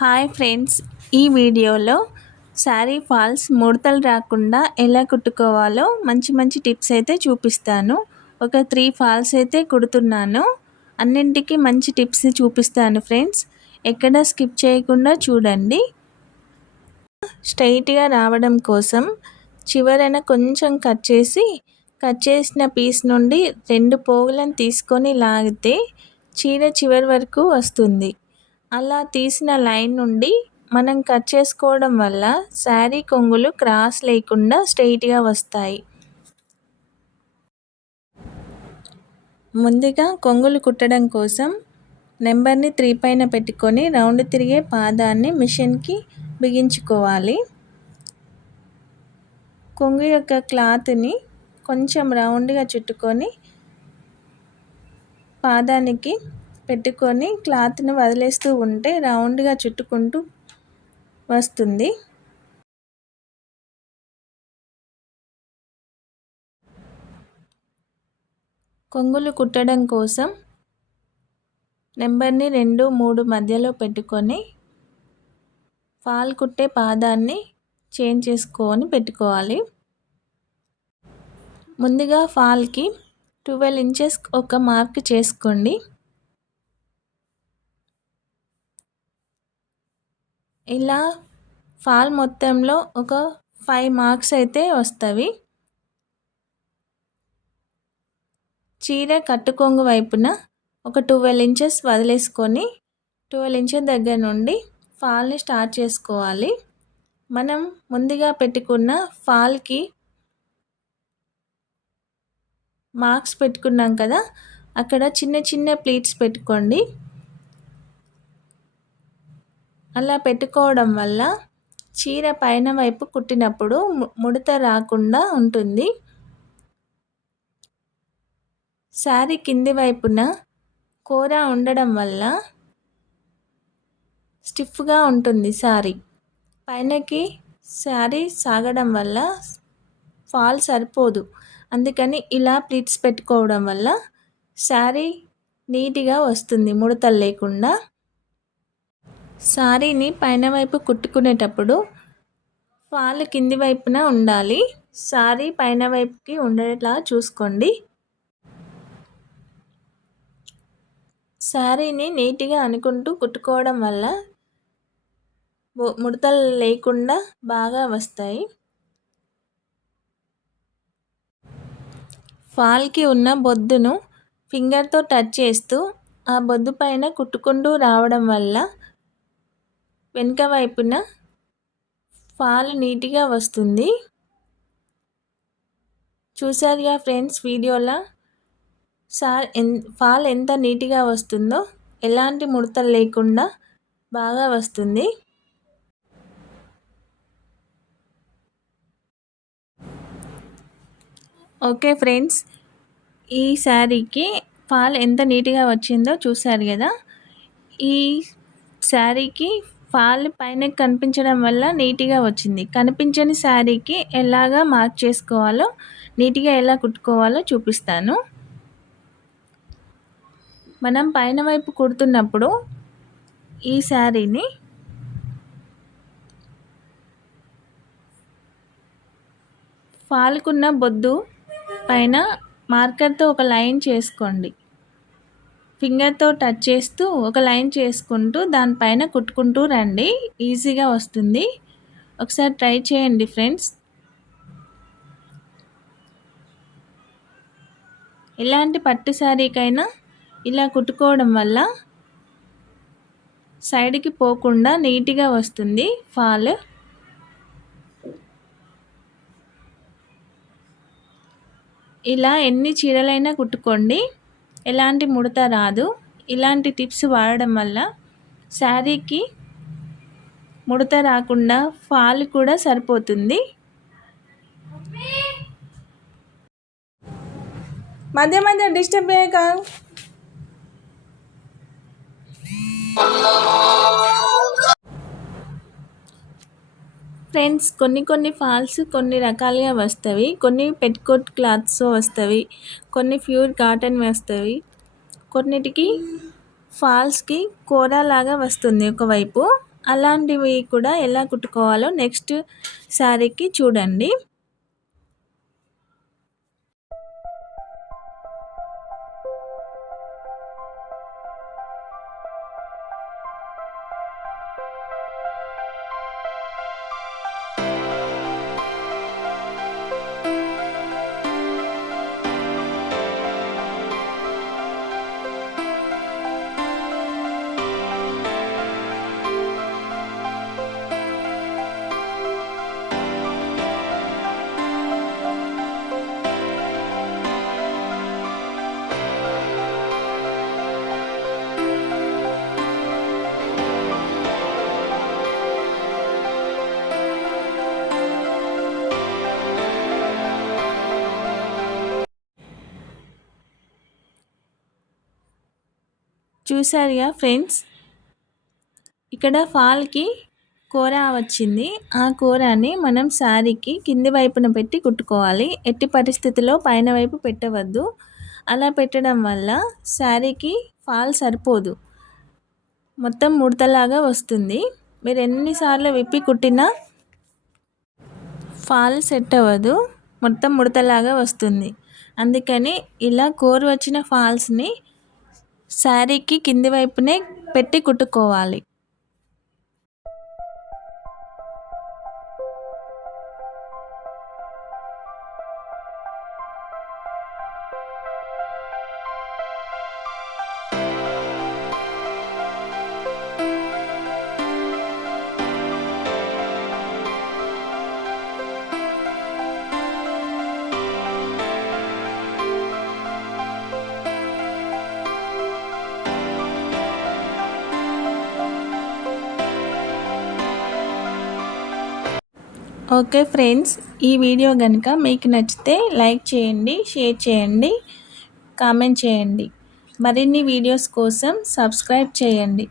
Hi friends, ఈ వీడియోలో sari falls ముడతలు రాకుండా ఎలా కుట్టుకోవాలో మంచి మంచి టిప్స్ అయితే చూపిస్తాను. ఒక 3 ఫాల్స్ అయితే కుడుతున్నాను. అన్నింటికి మంచి టిప్స్ చూపిస్తాను ఫ్రెండ్స్. ఎక్కడ స్కిప్ చేయకుండా చూడండి. స్ట్రైట్గా రావడం కోసం చివరన కొంచెం కట్ చేసిన పీస్ నుండి 2 పోగులను తీసుకొని లాగితే చీర చివరి వరకు వస్తుంది. అలా తీసిన లైన్ నుండి మనం కట్ చేసుకోవడం వల్ల శారీ కొంగులు క్రాస్ లేకుండా స్ట్రెయిట్గా వస్తాయి. ముందుగా కొంగులు కుట్టడం కోసం నెంబర్ని 3 పైన పెట్టుకొని రౌండ్ తిరిగే పాదాన్ని మిషన్కి బిగించుకోవాలి. కొంగు యొక్క క్లాత్ని కొంచెం రౌండ్గా చుట్టుకొని పాదానికి పెట్టుకొని క్లాత్ని వదిలేస్తూ ఉంటే రౌండ్గా చుట్టుకుంటూ వస్తుంది. కొంగులు కుట్టడం కోసం నెంబర్ని 2, 3 మధ్యలో పెట్టుకొని ఫాల్ కుట్టే పాదాన్ని చేంజ్ చేసుకొని పెట్టుకోవాలి. ముందుగా ఫాల్కి 12 ఇంచెస్ ఒక మార్క్ చేసుకోండి. ఇలా ఫాల్ మొత్తంలో ఒక 5 మార్క్స్ అయితే వస్తవి. చీర కట్టుకొంగు వైపున ఒక 12 ఇంచెస్ వదిలేసుకొని 12 ఇంచెస్ దగ్గర నుండి ఫాల్ని స్టార్ట్ చేసుకోవాలి. మనం ముందుగా పెట్టుకున్న ఫాల్కి మార్క్స్ పెట్టుకున్నాం కదా, అక్కడ చిన్న చిన్న ప్లీట్స్ పెట్టుకోండి. అలా పెట్టుకోవడం వల్ల చీర పైన వైపు కుట్టినప్పుడు ముడత రాకుండా ఉంటుంది. శారీ కింది వైపున కూర ఉండడం వల్ల స్టిఫ్గా ఉంటుంది. శారీ పైనకి శారీ సాగడం వల్ల ఫాల్ సరిపోదు. అందుకని ఇలా ప్లీట్స్ పెట్టుకోవడం వల్ల శారీ నీట్గా వస్తుంది ముడతలు లేకుండా. శారీని పైన వైపు కుట్టుకునేటప్పుడు ఫాల్ కింది వైపున ఉండాలి. శారీ పైన వైపుకి ఉండేలా చూసుకోండి. శారీని నీట్గా అనుకుంటూ కుట్టుకోవడం వల్ల ముడతలు లేకుండా బాగా వస్తాయి. ఫాల్కి ఉన్న బొద్దును ఫింగర్తో టచ్ చేస్తూ ఆ బొద్దు పైన కుట్టుకుంటూ రావడం వల్ల వెనుక వైపున ఫాల్ నీట్గా వస్తుంది. చూసారుగా ఫ్రెండ్స్, వీడియోలో ఫాల్ ఎంత నీట్గా వస్తుందో, ఎలాంటి ముడతలు లేకుండా బాగా వస్తుంది. ఓకే ఫ్రెండ్స్, ఈ శారీకి ఫాల్ ఎంత నీట్గా వచ్చిందో చూసారు కదా. ఈ శారీకి ఫాల్ పైన కనిపించడం వల్ల నీట్గా వచ్చింది. కనిపించని శారీకి ఎలాగా మార్క్ చేసుకోవాలో, నీట్గా ఎలా కుట్టుకోవాలో చూపిస్తాను. మనం పైన వైపు కుడుతున్నప్పుడు ఈ శారీని ఫాల్కున్న బొద్దు పైన మార్కర్తో ఒక లైన్ చేసుకోండి. ఫింగర్తో టచ్ చేస్తూ ఒక లైన్ చేసుకుంటూ దానిపైన కుట్టుకుంటూ రండి. ఈజీగా వస్తుంది. ఒకసారి ట్రై చేయండి ఫ్రెండ్స్. ఎలాంటి పట్టు శారీకైనా ఇలా కుట్టుకోవడం వల్ల సైడ్కి పోకుండా నీట్గా వస్తుంది ఫాల్. ఇలా ఎన్ని చీరలైనా కుట్టుకోండి, ఎలాంటి ముడత రాదు. ఇలాంటి టిప్స్ వాడడం వల్ల శారీకి ముడత రాకుండా ఫాల్ కూడా సరిపోతుంది. మధ్య మధ్య డిస్టర్బ్ చేయక. ఫ్రెండ్స్, కొన్ని ఫాల్స్ కొన్ని రకాలుగా వస్తవి. కొన్ని పెట్కోట్ క్లాత్స్ వస్తవి, కొన్ని ప్యూర్ కాటన్ వస్తవి. కొన్నిటికి ఫాల్స్కి కోరా లాగా వస్తుంది ఒకవైపు, అలాంటివి కూడా ఎలా కుట్టుకోవాలో నెక్స్ట్ శారీకి చూడండి. చూసారుగా ఫ్రెండ్స్, ఇక్కడ ఫాల్కి కూర వచ్చింది. ఆ కూరని మనం శారీకి కింది వైపున పెట్టి కుట్టుకోవాలి. ఎట్టి పరిస్థితిలో పైన వైపు పెట్టవద్దు. అలా పెట్టడం వల్ల శారీకి ఫాల్ సరిపోదు, మొత్తం ముడతలాగా వస్తుంది. మీరు ఎన్నిసార్లు విప్పి కుట్టినా ఫాల్ సెట్ అవ్వదు, మొత్తం ముడతలాగా వస్తుంది. అందుకని ఇలా కోరు వచ్చిన ఫాల్స్ని శారీకి కింది వైపునే పెట్టి కుట్టుకోవాలి. ఓకే ఫ్రెండ్స్, ఈ వీడియో కనుక మీకు నచ్చితే లైక్ చేయండి, షేర్ చేయండి, కామెంట్ చేయండి. మరిన్ని వీడియోస్ కోసం సబ్స్క్రైబ్ చేయండి.